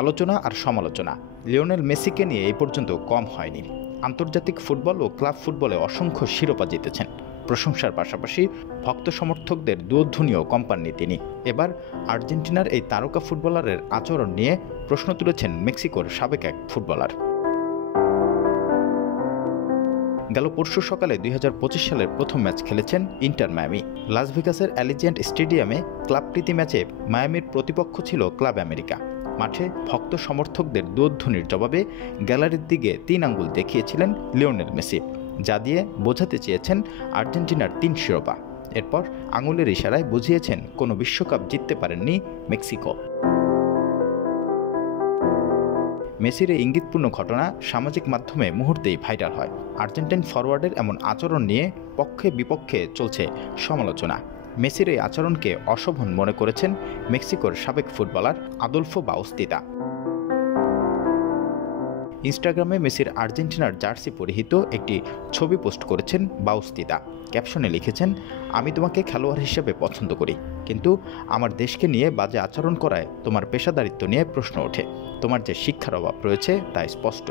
আলোচনা আর সমালোচনা লিওনেল মেসিকে নিয়ে এই পর্যন্ত কম হয়নি। আন্তর্জাতিক ফুটবল ও ক্লাব ফুটবলে অসংখ্য শিরোপা জিতেছেন। প্রশংসার পাশাপাশি ভক্ত সমর্থকদের দুধ্বনিও কম পাননি তিনি। এবার আর্জেন্টিনার এই তারকা ফুটবলারের আচরণ নিয়ে প্রশ্ন তুলেছেন মেক্সিকোর সাবেক এক ফুটবলার। গেল পরশু সকালে 2025 সালের প্রথম ম্যাচ খেলেছেন ইন্টার মায়ামি। লাস ভেগাসের অ্যালিজিয়েন্ট স্টেডিয়ামে ক্লাব প্রীতি ম্যাচে মায়ামির প্রতিপক্ষ ছিল ক্লাব আমেরিকা। মাঠে ভক্ত সমর্থকদের দুধ্বনির জবাবে গ্যালারির দিকে 3 আঙ্গুল দেখিয়েছিলেন লিওনেল মেসি, যা দিয়ে বোঝাতে চেয়েছেন আর্জেন্টিনার 3 শিরোপা। এরপর আঙুলের ইশারায় বুঝিয়েছেন কোনো বিশ্বকাপ জিততে পারেননি মেক্সিকো। মেসির এই ইঙ্গিতপূর্ণ ঘটনা সামাজিক মাধ্যমে মুহূর্তেই ভাইরাল হয়। আর্জেন্টাইন ফরওয়ার্ডের এমন আচরণ নিয়ে পক্ষে বিপক্ষে চলছে সমালোচনা। মেসির এই আচরণকে অশোভন মনে করেছেন মেক্সিকোর সাবেক ফুটবলার আদলফো বাউস্তিতা। ইনস্টাগ্রামে মেসির আর্জেন্টিনার জার্সি পরিহিত একটি ছবি পোস্ট করেছেন বাউস্তিতা। ক্যাপশনে লিখেছেন, আমি তোমাকে খেলোয়াড় হিসেবে পছন্দ করি, কিন্তু আমার দেশকে নিয়ে বাজে আচরণ করায় তোমার পেশাদারিত্ব নিয়ে প্রশ্ন ওঠে। তোমার যে শিক্ষার অভাব রয়েছে তা স্পষ্ট।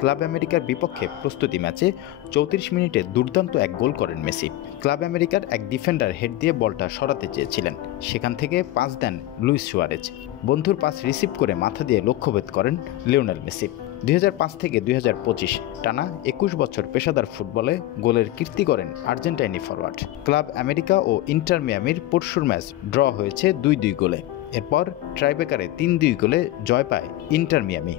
ক্লাব আমেরিকার বিপক্ষে প্রস্তুতি ম্যাচে 34 মিনিটে দুর্দান্ত এক গোল করেন মেসি। ক্লাব আমেরিকার এক ডিফেন্ডার হেড দিয়ে বলটা সরাতে চেয়েছিলেন, সেখান থেকে পাস দেন লুইস সুয়ারেজ। বন্ধুর পাস রিসিভ করে মাথা দিয়ে লক্ষ্যভেদ করেন লিওনেল মেসি। 2005 থেকে 2025 টানা 21 বছর পেশাদার ফুটবলে গোলের কীর্তি করেন আর্জেন্টাইনি ফরওয়ার্ড। ক্লাব আমেরিকা ও ইন্টার মিয়ামির পরশুর ম্যাচ ড্র হয়েছে 2-2 গোলে। এরপর ট্রাইব্রেকারে 3-2 গোলে জয় পায় ইন্টার মিয়ামি।